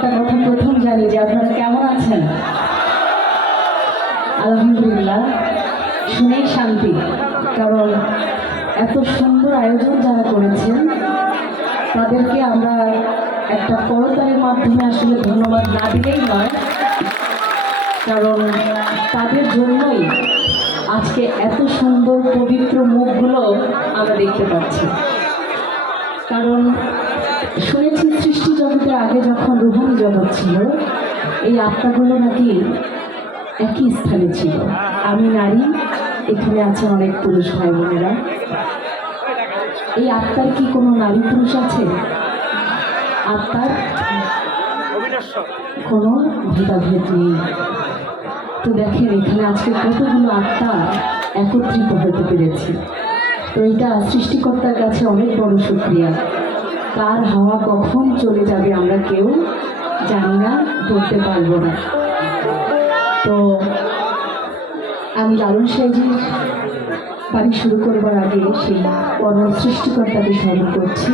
একটা কথা প্রথম জানি যে আপনারা কেমন আছেন? আলহামদুলিল্লাহ, শুনেই শান্তি। কারণ এত সুন্দর আয়োজন যারা করেছেন, তাদেরকে আমরা একটা করতালির মাধ্যমে আসলে ধন্যবাদ না দিলেই নয়। কারণ তাদের জন্যই আজকে এত সুন্দর, পবিত্র মুখগুলো আমরা দেখতে পাচ্ছি। কারণ শুনেছি সৃষ্টি জগতের আগে যখন রুহানি জগৎ ছিল, এই আত্মাগুলো নাকি একই স্থানে ছিল। আমি নারী, এখানে আছে অনেক পুরুষ ভাই বোনেরা এই আত্মার কি কোনো নারী পুরুষ আছে? আত্মার কোনো ভেদাভেদ নেই। তো দেখেন, এখানে আজকে কতগুলো আত্মা একত্রিত হতে পেরেছে। তো এটা সৃষ্টিকর্তার কাছে অনেক বড় শুক্রিয়া কার হাওয়া কখন চলে যাবে আমরা কেউ জানি না বলতে পারব না। তো আমি লালন সাহেজির বাড়ি শুরু করবার আগে সেই পরম সৃষ্টিকর্তাকে স্মরণ করছি।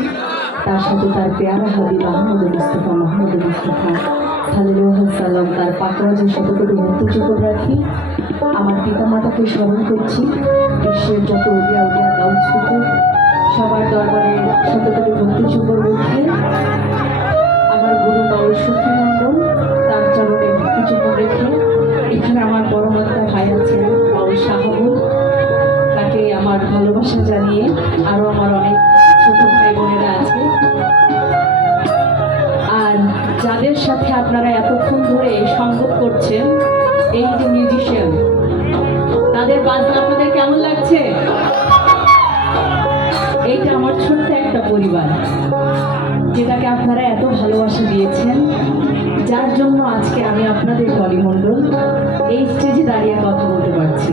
তার সাথে তার পেয়ারা হাবিব আহমদ মুস্তফা মাহমুদ মুস্তফা সাল্লাম, তার পাকরাজের শত কোটি ভক্ত চোখর রাখি। আমার পিতামাতাকে স্মরণ করছি, বিশ্বের যত এখানে আমার মাত্রা ভাই আছে বাবু শাহাবুল। তাকে আমার ভালোবাসা জানিয়ে আরও আমার অনেক ছোট ভাই বোনেরা আছে। আর যাদের সাথে আপনারা এতক্ষণ ধরে সঙ্গত করছেন, এই যে মিউজিশিয়ান তাদের বাজনা আপনাদের কেমন লাগছে? এইটা আমার ছোট্ট একটা পরিবার যেটাকে আপনারা এত ভালোবাসা দিয়েছেন, যার জন্য আজকে আমি আপনাদের কলিমণ্ডল এই স্টেজে দাঁড়িয়ে কথা বলতে পারছি।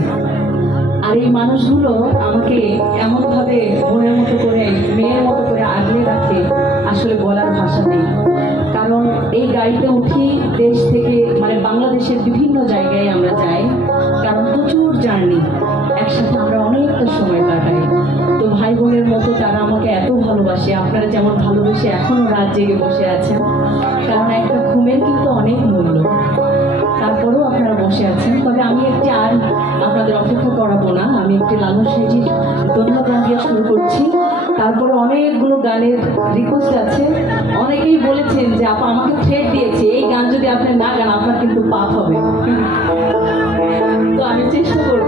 আর এই মানুষগুলো আমাকে এমনভাবে বোনের মতো করে, মেয়ের মতো করে আগলে রাখে, আসলে বলার ভাষা নেই। কারণ এই গাড়িতে উঠি দেশ থেকে মানে বাংলাদেশের বিভিন্ন জায়গায় আমরা যাই, কারণ প্রচুর জার্নি, একসাথে আমরা অনেকটা সময় কাটাই। ভালোবাসে। আপনারা যেমন ভালোবেসে এখনও রাত জেগে বসে আছেন, কারণ একটা ঘুমের কিন্তু অনেক মূল্য। তারপরেও আপনারা বসে আছেন। তবে আমি একটি আর আপনাদের অপেক্ষা করাবো না। আমি একটি লালন সাইজির ধন্যবাদ দিয়ে শুরু করছি। তারপরে অনেকগুলো গানের রিকোয়েস্ট আছে। অনেকেই বলেছেন যে, আপা, আমাকে থ্রেড দিয়েছে। এই গান যদি আপনি না গান, আপনার কিন্তু পাপ হবে। তো আমি চেষ্টা করব